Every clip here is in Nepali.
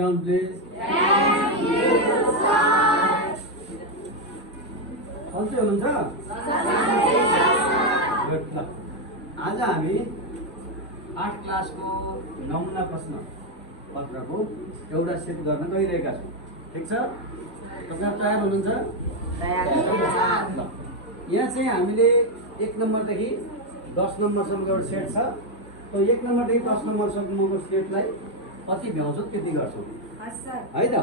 down, please. Thank you, sir. सन्चै हुनुहुन्छ? गुड ल। आज हामी 8 क्लासको नमुना प्रश्न पत्रको एउटा सेट गर्न गइरहेका छौँ। ठिक छ? तपाईहरु तयार हुनुहुन्छ? तयार छ। ल। यहाँ चाहिँ हामीले 1 नम्बरदेखि 10 नम्बरसम्मको एउटा सेट छ। त्यो 1 नम्बरदेखि 10 नम्बरसम्मको सेटलाई कति भ्याउँछौँ त्यति गर्छौँ। है त?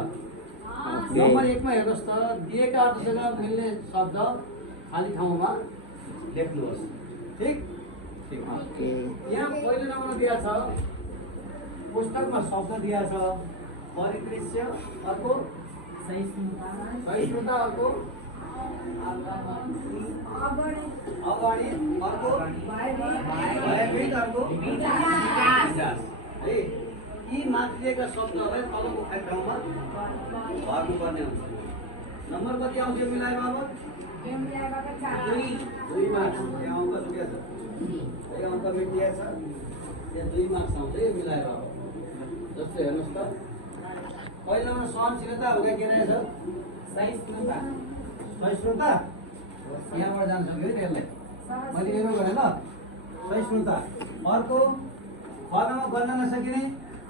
नम्बर 1 मा हेर्नुहोस् त, दिएका अर्थसँग मिल्ने शब्द खाली ठाउँमा लेख्नुहोस्। ठीक? ठीक। यहाँ पहिलो नम्बर दिया छ, पुस्तकमा शब्द दिया छ, परिदृश्य, अर्को सहिष्णुता, अर्को अगाडि, अर्को भयभीत, अर्को विकास। है, यी माथिका शब्दहरूलाई तलको खाली ठाउँमा भर्नुपर्ने हुन्छ। नम्बर कति आउँछ मिलाएर बाबत? 2 मार्क्स। यहाँ अङ्क दिया छ, यो अङ्क मेटिया छ, यहाँ 2 मार्क्स आउँछ यो मिलाएर बाबत। जस्तो हेर्नुहोस् त, पहिलोमा सहनशीलता हुँदा के रहेछ? सहिष्णुता। सहिष्णुता यहाँबाट जान सक्यो है त्यसलाई, मैले मेरो गरेँ ल। सहिष्णुता। अर्को फर्ममा गर्न नसकिने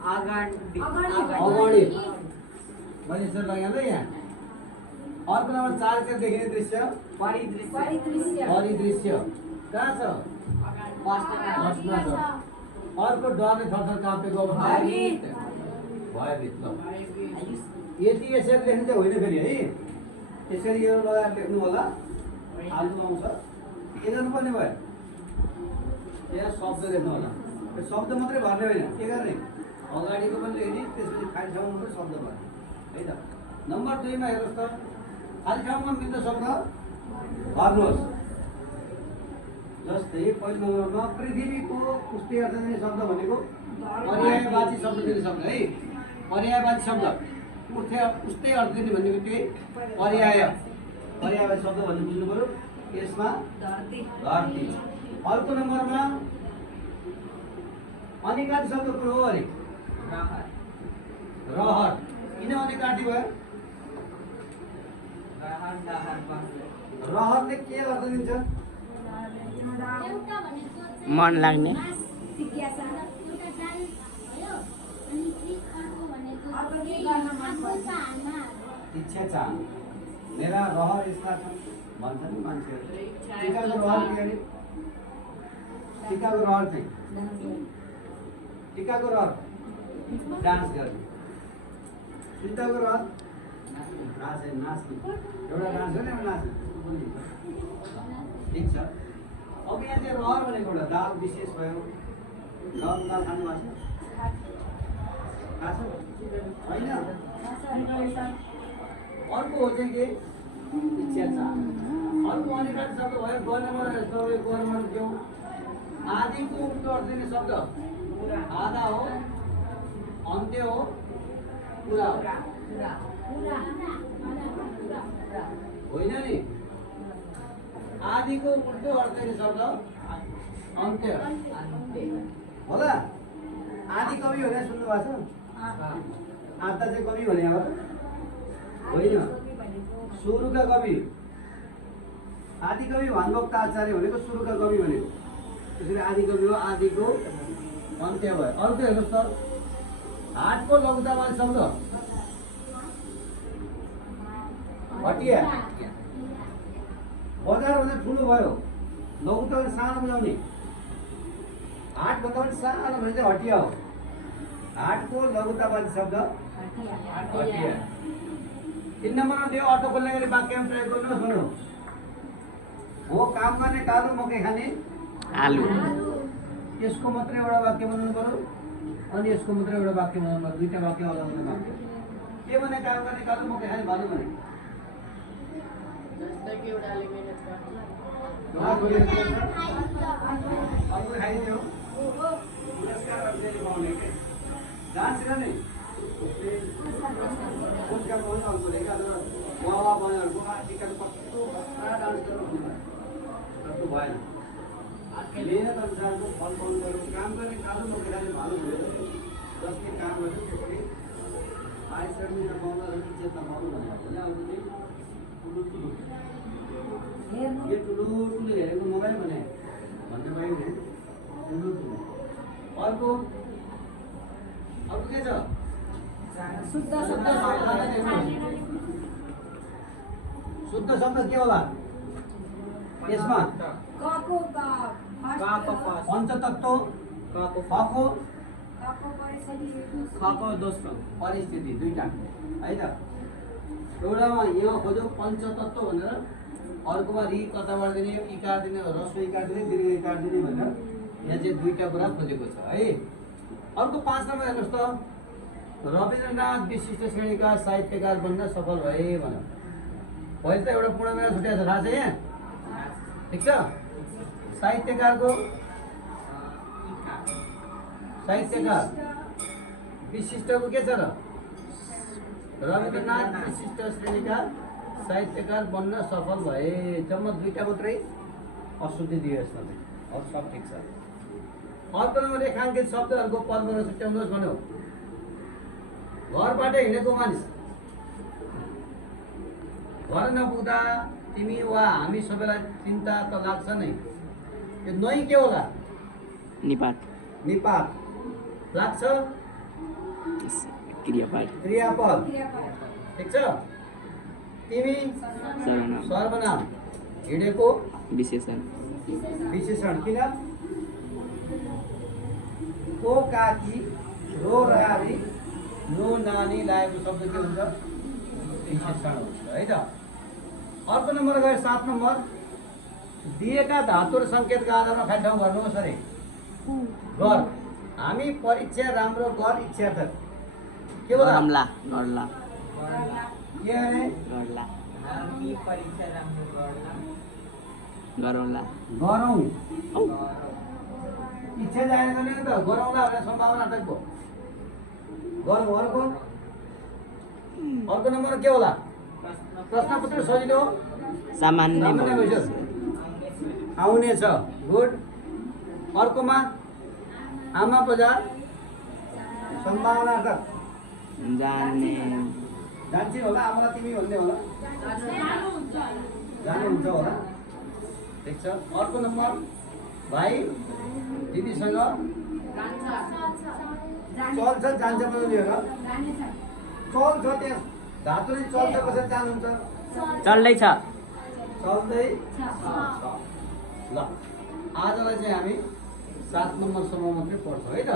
अगाडि, मैले यसरी लगाएँ ल यहाँ। अर्को नम्बर 4 तिर देखिने दृश्य परिदृश्य कहाँ छ? फर्स्टमा छ। अर्को डरले थरथर काँपेको भयभीत। ल, यति यसरी लेख्नु चाहिँ होइन फेरि है, यसरी यो लगाएर लेख्नु होला। आलु आउँछ के गर्नुपर्ने भयो? यहाँ शब्द लेख्नु होला। यो शब्द मात्रै भर्ने होइन, के गर्ने? अगाडिको पनि लेख्ने, त्यसपछि खाली ठाउँमा मात्रै शब्द भर्ने है त। नम्बर 2 मा हेर्नुहोस् त, खाली ठाउँमा मिल्दो शब्द भर्नुहोस्। जस्तै पहिलो नम्बरमा पृथ्वीको उस्तै अर्थ दिने शब्द भनेको पर्यायवाची शब्द दिने शब्द है। पर्यायवाची शब्द उस्तै अर्थ दिने भनेको त्यही पर्यायवाची शब्द भन्ने बुझ्नु पर्यो। यसमा धरती। अर्को नम्बरमा अनिकाटी शब्द कुन हो अरे? रहर। किन अनिकाटी भयो? रहरले के अर्थ दिन्छ? मन लाग्ने। इच्छा चाहना। मेरा रहर यस्ता छन् भन्छन् नि मान्छेहरू। टिकाको रहर के अरे? टिकाको रहर चाहिँ टिकाको रहर डान्स गर्ने। सीताको रहर नाच्ने। एउटा डान्स गर्ने, एउटा नाच्ने। ठिक छ। अब यहाँ चाहिँ रहर भनेको एउटा दाल विशेष भयो। दाल खानु भएको छ? होइन। अर्को हो चाहिँ के? इच्छा चाहना। अर्को अनिकाटी शब्द भयो गर्नमा। गर्नमा के हो? आदिको उल्टो अर्थ दिने शब्द आधा हो, अन्त्य हो, पुरा हो। होइन नि, आदिको उल्टो अर्थ दिने शब्द अन्त्य होला। आदि कवि भनेर सुन्नु भएको छ? आधा चाहिँ कवि भने हो? होइन, सुरुका कवि। आदि कवि भानुभक्त आचार्य भनेको सुरुका कवि भनेको। त्यसरी आदि कवि हो, आदिको अन्त्य भयो। अर्को हेर्नुहोस् त, हाटको लघुतावाची शब्द हटिया। बजार भन्दा ठुलो भयो, लघुता सानो बुझाउने। हाट भन्दा पनि सानो भने चाहिँ हटिया हो। हाटको लघुतावाची शब्द हटिया। 3 नम्बरमा दियो, अटो खोल्ने गरी वाक्यमा प्रयोग गर्नुहोस् भन्नु हो। काम गर्ने कालो, मकै खाने आलु। यसको मात्रै एउटा वाक्य बनाउनु पर्यो, अनि यसको मात्रै एउटा वाक्य बनाउनु पर्यो। 2टा वाक्य अलग अलग वाक्य। के भने? काम गर्ने कालो, मकै खाने भालु भने। खाइदियो पुरस्कार डान्स गर्ने भएन। मेहनत अनुसारको फल पाउनु पर्यो। काम गर्ने कालो मकै खाने भालु भयो, जसले काम गर्छ त्यसले आइसक्रिम पाउडरहरू चेतना पाउनु भनेको भने अब चाहिँ ठुलो ठुलो यो ठुलो ठुलो हेरेको नभए भने भन्ने भयो भने ठुलो ठुलो अर्को के छ शुद्ध शुद्ध शब्द के होला यसमा काको का पञ्चतत्व खको परिस्थिति दुईटा है त एउटामा यहाँ खोज्यो पञ्चतत्व भनेर अर्कोमा रि कताबाट दिने इकार दिने ह्रस्व इकार दिने दीर्घ इकार दिने भनेर यहाँ चाहिँ दुईटा कुरा खोजेको छ है। अर्को 5 नम्बर हेर्नुहोस् त रवीन्द्रनाथ विशिष्ट श्रेणीका साहित्यकार बन्न सफल भए भनेर पहिले त एउटा पूर्णमेरा छुट्याएको छ थाहा छ यहाँ ठिक छ। साहित्यकारको साहित्यकार विशिष्टको के छ र रवीन्द्रनाथ विशिष्ट श्रेणीका साहित्यकार बन्न सफल भए जम्मा दुईटा मात्रै अशुद्धि दियो यसमा चाहिँ अरू सब ठिक छ। अर्को नम्बर रेखाङ्कित शब्दहरूको पदबाट छुट्याउनुहोस् भन्यो घरबाट हिँडेको मानिस घर नपुग्दा तिमी वा हामी सबैलाई चिन्ता त लाग्छ नै यो नै के होला निपात निपात लाग्छ क्रियापद क्रियापद ठिक छ। तिमी सर्वनाम सर्वनाम हिँडेको विशेषण विशेषण किन को काकी रो रारी नो नानी लागेको शब्द के हुन्छ विशेषण हुन्छ है त। अर्को नम्बर गयो 7 नम्बर दिएका धातु र सङ्केतका आधारमा खाली ठाउँ गर्नुहोस् अरे गर हामी परीक्षा राम्रो गर इच्छार्थक के होला गरौँला गरौँला के अरे गरौँला हामी परीक्षा राम्रो गर्ला गरौँला गरौँ औ इच्छा जाने गर्ने त गरौँला भनेर सम्भावनार्थक भयो गरौँ। अर्को नम्बर के होला प्रश्नपत्र सजिलो सामान्य भविष्य आउने छ गुड। अर्कोमा आमा बजार सम्भावनार्थक जाने जान्छन् होला आमालाई तिमी भन्ने होला जानुहुन्छ होला ठिक छ। अर्को नम्बर भाइ दिदीसँग चल्छ जान्छ पनि लिएर चल्छ त्यहाँ धातुले चल्छ कसरी जानुहुन्छ चल्दैछ चल्दै ल आजलाई चाहिँ हामी 7 नम्बरसम्म मात्रै पढ्छौँ है त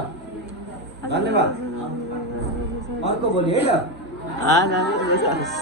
धन्यवाद। अर्को भोलि है त